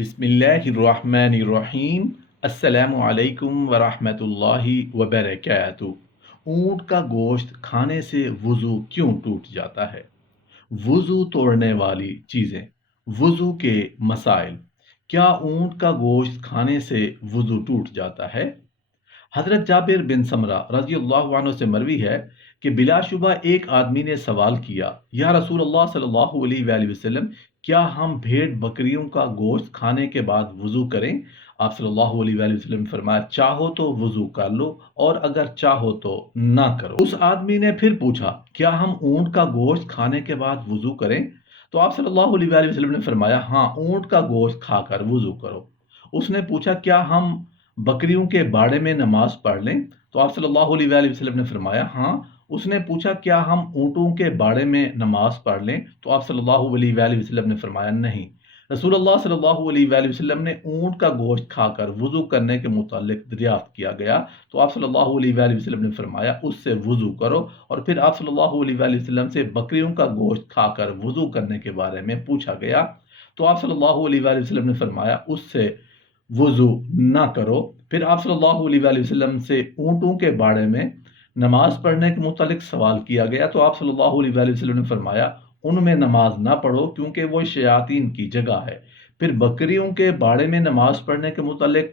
بسم اللہ الرحمن الرحیم۔ السلام علیکم ورحمۃ اللہ وبرکاتہ۔ اونٹ کا گوشت کھانے سے وضو کیوں ٹوٹ جاتا ہے؟ وضو توڑنے والی چیزیں، وضو کے مسائل۔ کیا اونٹ کا گوشت کھانے سے وضو ٹوٹ جاتا ہے؟ حضرت جابر بن سمرہ رضی اللہ عنہ سے مروی ہے کہ بلا شبہ ایک آدمی نے سوال کیا، یا رسول اللہ صلی اللہ علیہ وآلہ وسلم، کیا ہم بھیڑ بکریوں کا گوشت کھانے کے بعد وضو کریں؟ آپ صلی اللہ علیہ وآلہ وسلم نے فرمایا، چاہو تو وضو کر لو اور اگر چاہو تو نہ کرو۔ اس آدمی نے پھر پوچھا، کیا ہم اونٹ کا گوشت کھانے کے بعد وضو کریں؟ تو آپ صلی اللہ علیہ وآلہ وسلم نے فرمایا، ہاں، اونٹ کا گوشت کھا کر وضو کرو۔ اس نے پوچھا، کیا ہم بکریوں کے باڑے میں نماز پڑھ لیں؟ تو آپ صلی اللہ علیہ وآلہ وسلم نے فرمایا، ہاں۔ اس نے پوچھا، کیا ہم اونٹوں کے باڑے میں نماز پڑھ لیں؟ تو آپ صلی اللہ علیہ وآلہ وسلم نے فرمایا، نہیں۔ رسول اللہ صلی اللہ علیہ وآلہ وسلم نے اونٹ کا گوشت کھا کر وضو کرنے کے متعلق دریافت کیا گیا تو آپ صلی اللہ علیہ وآلہ وسلم نے فرمایا، اس سے وضو کرو۔ اور پھر آپ صلی اللہ علیہ وآلہ وسلم سے بکریوں کا گوشت کھا کر وضو کرنے کے بارے میں پوچھا گیا تو آپ صلی اللہ علیہ وآلہ وسلم نے فرمایا، اس سے وضو نہ کرو۔ پھر آپ صلی اللہ علیہ وآلہ وسلم سے اونٹوں کے باڑے میں نماز پڑھنے کے متعلق سوال کیا گیا تو آپ صلی اللہ علیہ وآلہ وسلم نے فرمایا، ان میں نماز نہ پڑھو کیونکہ وہ شیاطین کی جگہ ہے۔ پھر بکریوں کے باڑے میں نماز پڑھنے کے متعلق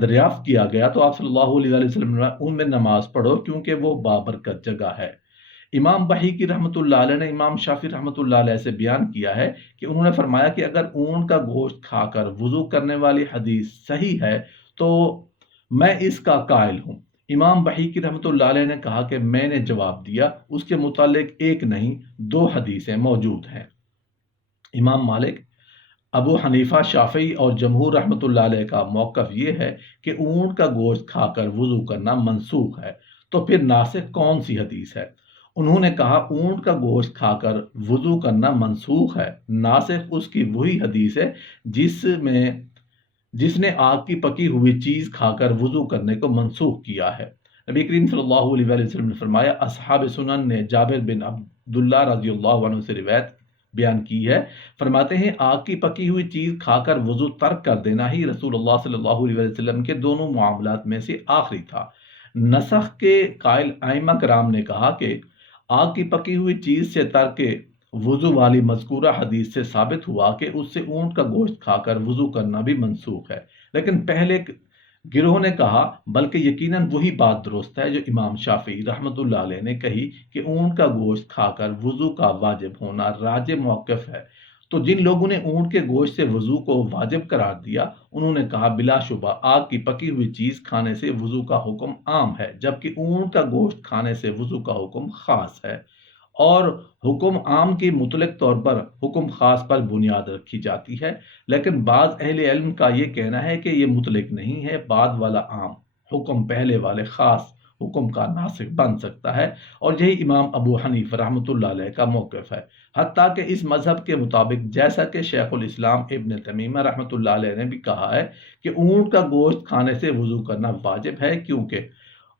دریافت کیا گیا تو آپ صلی اللہ علیہ وآلہ وسلم نے ان میں نماز پڑھو کیونکہ وہ بابرکت جگہ ہے۔ امام بحیقی رحمۃ اللہ علیہ نے امام شافعی رحمۃ اللہ علیہ سے بیان کیا ہے کہ انہوں نے فرمایا کہ اگر اونٹ کا گوشت کھا کر وضو کرنے والی حدیث صحیح ہے تو میں اس کا قائل ہوں۔ امام بحیقی رحمۃ اللہ علیہ نے کہا کہ میں نے جواب دیا، اس کے متعلق ایک نہیں 2 حدیثیں موجود ہیں۔ امام مالک، ابو حنیفہ، شافعی اور جمہور رحمۃ اللہ علیہ کا موقف یہ ہے کہ اونٹ کا گوشت کھا کر وضو کرنا منسوخ ہے۔ تو پھر ناسخ کون سی حدیث ہے؟ انہوں نے کہا، اونٹ کا گوشت کھا کر وضو کرنا منسوخ ہے، ناسخ اس کی وہی حدیث ہے جس نے آگ کی پکی ہوئی چیز کھا کر وضو کرنے کو منسوخ کیا ہے۔ نبی کریم صلی اللہ علیہ وآلہ وسلم نے فرمایا، اصحاب سنن نے جابر بن عبداللہ رضی اللہ عنہ سے روایت بیان کی ہے، فرماتے ہیں، آگ کی پکی ہوئی چیز کھا کر وضو ترک کر دینا ہی رسول اللہ صلی اللہ علیہ وآلہ وسلم کے دونوں معاملات میں سے آخری تھا۔ نسخ کے قائل ائمہ کرام نے کہا کہ آگ کی پکی ہوئی چیز سے ترک وضو والی مذکورہ حدیث سے ثابت ہوا کہ اس سے اونٹ کا گوشت کھا کر وضو کرنا بھی منسوخ ہے، لیکن پہلے گروہ نے کہا بلکہ یقیناً وہی بات درست ہے جو امام شافعی رحمۃ اللہ علیہ نے کہی کہ اونٹ کا گوشت کھا کر وضو کا واجب ہونا راجح موقف ہے۔ تو جن لوگوں نے اونٹ کے گوشت سے وضو کو واجب قرار دیا، انہوں نے کہا بلا شبہ آگ کی پکی ہوئی چیز کھانے سے وضو کا حکم عام ہے، جبکہ اونٹ کا گوشت کھانے سے وضو کا حکم خاص ہے، اور حکم عام کی مطلق طور پر حکم خاص پر بنیاد رکھی جاتی ہے۔ لیکن بعض اہل علم کا یہ کہنا ہے کہ یہ مطلق نہیں ہے، بعد والا عام حکم پہلے والے خاص حکم کا ناسخ بن سکتا ہے، اور یہی امام ابو حنیفہ رحمۃ اللہ علیہ کا موقف ہے۔ حتیٰ کہ اس مذہب کے مطابق، جیسا کہ شیخ الاسلام ابن تیمیہ رحمۃ اللہ علیہ نے بھی کہا ہے کہ اونٹ کا گوشت کھانے سے وضو کرنا واجب ہے، کیونکہ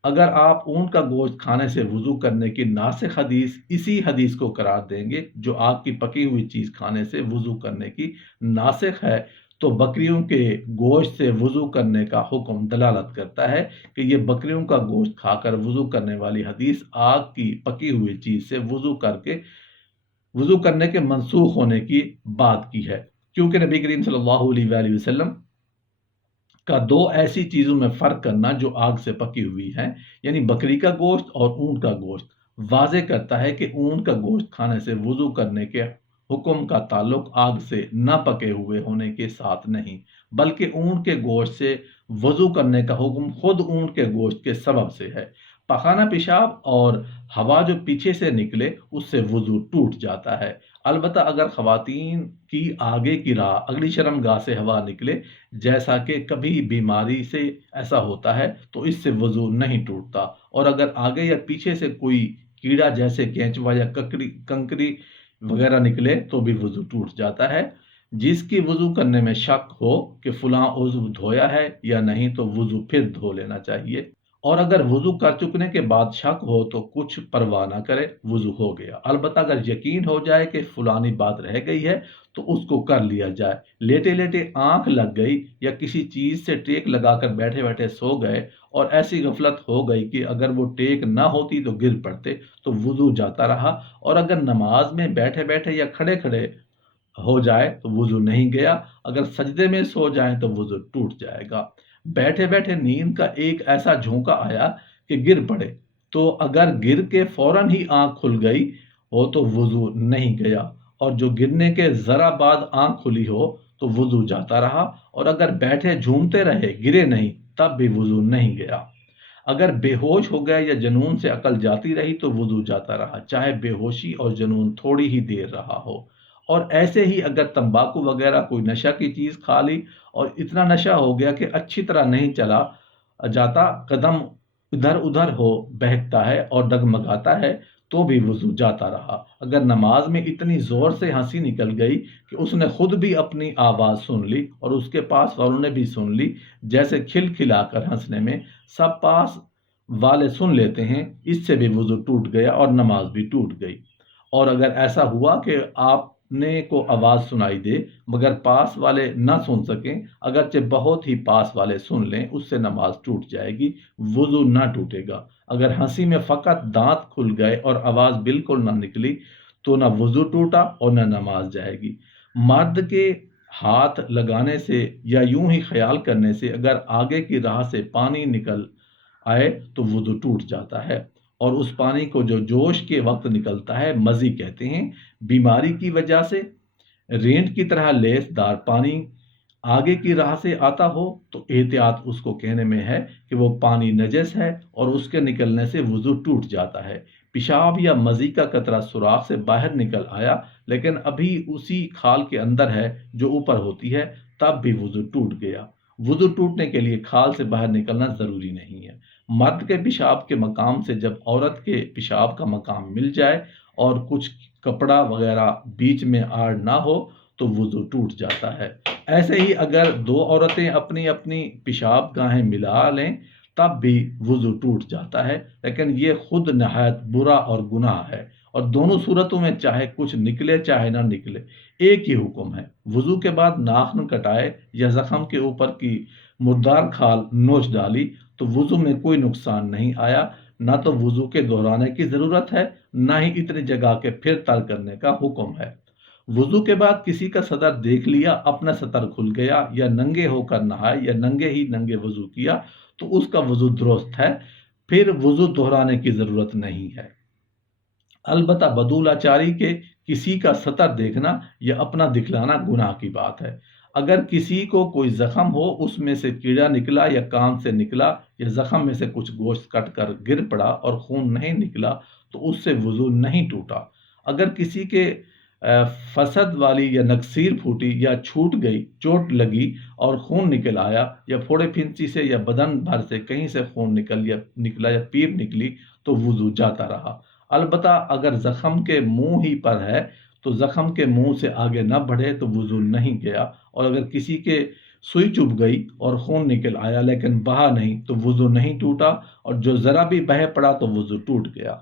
اگر آپ اونٹ کا گوشت کھانے سے وضو کرنے کی ناسخ حدیث اسی حدیث کو قرار دیں گے جو آگ کی پکی ہوئی چیز کھانے سے وضو کرنے کی ناسخ ہے، تو بکریوں کے گوشت سے وضو کرنے کا حکم دلالت کرتا ہے کہ یہ بکریوں کا گوشت کھا کر وضو کرنے والی حدیث آگ کی پکی ہوئی چیز سے وضو کرنے کے منسوخ ہونے کی بات کی ہے، کیونکہ نبی کریم صلی اللہ علیہ وآلہ وسلم کا 2 ایسی چیزوں میں فرق کرنا جو آگ سے پکی ہوئی ہیں، یعنی بکری کا گوشت اور اونٹ کا گوشت، واضح کرتا ہے کہ اونٹ کا گوشت کھانے سے وضو کرنے کے حکم کا تعلق آگ سے نہ پکے ہوئے ہونے کے ساتھ نہیں، بلکہ اونٹ کے گوشت سے وضو کرنے کا حکم خود اونٹ کے گوشت کے سبب سے ہے۔ پخانہ پیشاب اور ہوا جو پیچھے سے نکلے اس سے وضو ٹوٹ جاتا ہے، البتہ اگر خواتین کی آگے کی راہ اگلی شرم گاہ سے ہوا نکلے، جیسا کہ کبھی بیماری سے ایسا ہوتا ہے، تو اس سے وضو نہیں ٹوٹتا، اور اگر آگے یا پیچھے سے کوئی کیڑا جیسے کینچوا یا کنکری وغیرہ نکلے تو بھی وضو ٹوٹ جاتا ہے۔ جس کی وضو کرنے میں شک ہو کہ فلاں عضو دھویا ہے یا نہیں تو وضو پھر دھو لینا چاہیے۔ اور اگر وضو کر چکنے کے بعد شک ہو تو کچھ پرواہ نہ کرے، وضو ہو گیا۔ البتہ اگر یقین ہو جائے کہ فلانی بات رہ گئی ہے تو اس کو کر لیا جائے۔ لیٹے لیٹے آنکھ لگ گئی یا کسی چیز سے ٹیک لگا کر بیٹھے بیٹھے سو گئے اور ایسی غفلت ہو گئی کہ اگر وہ ٹیک نہ ہوتی تو گر پڑتے تو وضو جاتا رہا، اور اگر نماز میں بیٹھے بیٹھے یا کھڑے کھڑے ہو جائے تو وضو نہیں گیا، اگر سجدے میں سو جائیں تو وضو ٹوٹ جائے گا۔ بیٹھے بیٹھے نیند کا ایک ایسا جھونکا آیا کہ گر پڑے، تو اگر گر کے فوراً ہی آنکھ کھل گئی ہو تو وضو نہیں گیا، اور جو گرنے کے ذرا بعد آنکھ کھلی ہو تو وضو جاتا رہا، اور اگر بیٹھے جھومتے رہے گرے نہیں تب بھی وضو نہیں گیا۔ اگر بے ہوش ہو گئے یا جنون سے عقل جاتی رہی تو وضو جاتا رہا، چاہے بے ہوشی اور جنون تھوڑی ہی دیر رہا ہو۔ اور ایسے ہی اگر تمباکو وغیرہ کوئی نشہ کی چیز کھا لی اور اتنا نشہ ہو گیا کہ اچھی طرح نہیں چلا جاتا، قدم ادھر ادھر ہو بہکتا ہے اور ڈگمگاتا ہے، تو بھی وضو جاتا رہا۔ اگر نماز میں اتنی زور سے ہنسی نکل گئی کہ اس نے خود بھی اپنی آواز سن لی اور اس کے پاس والوں نے بھی سن لی، جیسے کھل کھلا کر ہنسنے میں سب پاس والے سن لیتے ہیں، اس سے بھی وضو ٹوٹ گیا اور نماز بھی ٹوٹ گئی۔ اور اگر ایسا ہوا کہ آپ نے کو آواز سنائی دے مگر پاس والے نہ سن سکیں، اگرچہ بہت ہی پاس والے سن لیں، اس سے نماز ٹوٹ جائے گی، وضو نہ ٹوٹے گا۔ اگر ہنسی میں فقط دانت کھل گئے اور آواز بالکل نہ نکلی تو نہ وضو ٹوٹا اور نہ نماز جائے گی۔ مرد کے ہاتھ لگانے سے یا یوں ہی خیال کرنے سے اگر آگے کی راہ سے پانی نکل آئے تو وضو ٹوٹ جاتا ہے، اور اس پانی کو جو جوش کے وقت نکلتا ہے مزی کہتے ہیں۔ بیماری کی وجہ سے رینٹ کی طرح لیس دار پانی آگے کی راہ سے آتا ہو تو احتیاط اس کو کہنے میں ہے کہ وہ پانی نجس ہے اور اس کے نکلنے سے وضو ٹوٹ جاتا ہے۔ پیشاب یا مزی کا قطرہ سوراخ سے باہر نکل آیا لیکن ابھی اسی کھال کے اندر ہے جو اوپر ہوتی ہے، تب بھی وضو ٹوٹ گیا۔ وضو ٹوٹنے کے لیے کھال سے باہر نکلنا ضروری نہیں ہے۔ مرد کے پیشاب کے مقام سے جب عورت کے پیشاب کا مقام مل جائے اور کچھ کپڑا وغیرہ بیچ میں آڑ نہ ہو تو وضو ٹوٹ جاتا ہے۔ ایسے ہی اگر دو عورتیں اپنی اپنی پیشاب گاہیں ملا لیں تب بھی وضو ٹوٹ جاتا ہے، لیکن یہ خود نہایت برا اور گناہ ہے، اور دونوں صورتوں میں چاہے کچھ نکلے چاہے نہ نکلے ایک ہی حکم ہے۔ وضو کے بعد ناخن کٹائے یا زخم کے اوپر کی مردار کھال نوچ ڈالی تو وضو میں کوئی نقصان نہیں آیا، نہ تو وضو کے دہرانے کی ضرورت ہے، نہ ہی اتنی جگہ کے پھر تر کرنے کا حکم ہے۔ وضو کے بعد کسی کا صدر دیکھ لیا، اپنا سطر کھل گیا، یا ننگے ہو کر نہائے یا ننگے ہی ننگے وضو کیا تو اس کا وضو درست ہے، پھر وضو دہرانے کی ضرورت نہیں ہے۔ البتہ بدولاچاری کے کسی کا سطر دیکھنا یا اپنا دکھلانا گناہ کی بات ہے۔ اگر کسی کو کوئی زخم ہو، اس میں سے کیڑا نکلا یا کان سے نکلا یا زخم میں سے کچھ گوشت کٹ کر گر پڑا اور خون نہیں نکلا تو اس سے وضو نہیں ٹوٹا۔ اگر کسی کے فسد والی یا نکسیر پھوٹی یا چھوٹ گئی، چوٹ لگی اور خون نکل آیا، یا پھوڑے پھنسی سے یا بدن بھر سے کہیں سے خون نکلا یا پیپ نکلی تو وضو جاتا رہا۔ البتہ اگر زخم کے منہ ہی پر ہے تو زخم کے منہ سے آگے نہ بڑھے تو وضو نہیں گیا، اور اگر کسی کے سوئی چبھ گئی اور خون نکل آیا لیکن بہا نہیں تو وضو نہیں ٹوٹا، اور جو ذرا بھی بہہ پڑا تو وضو ٹوٹ گیا۔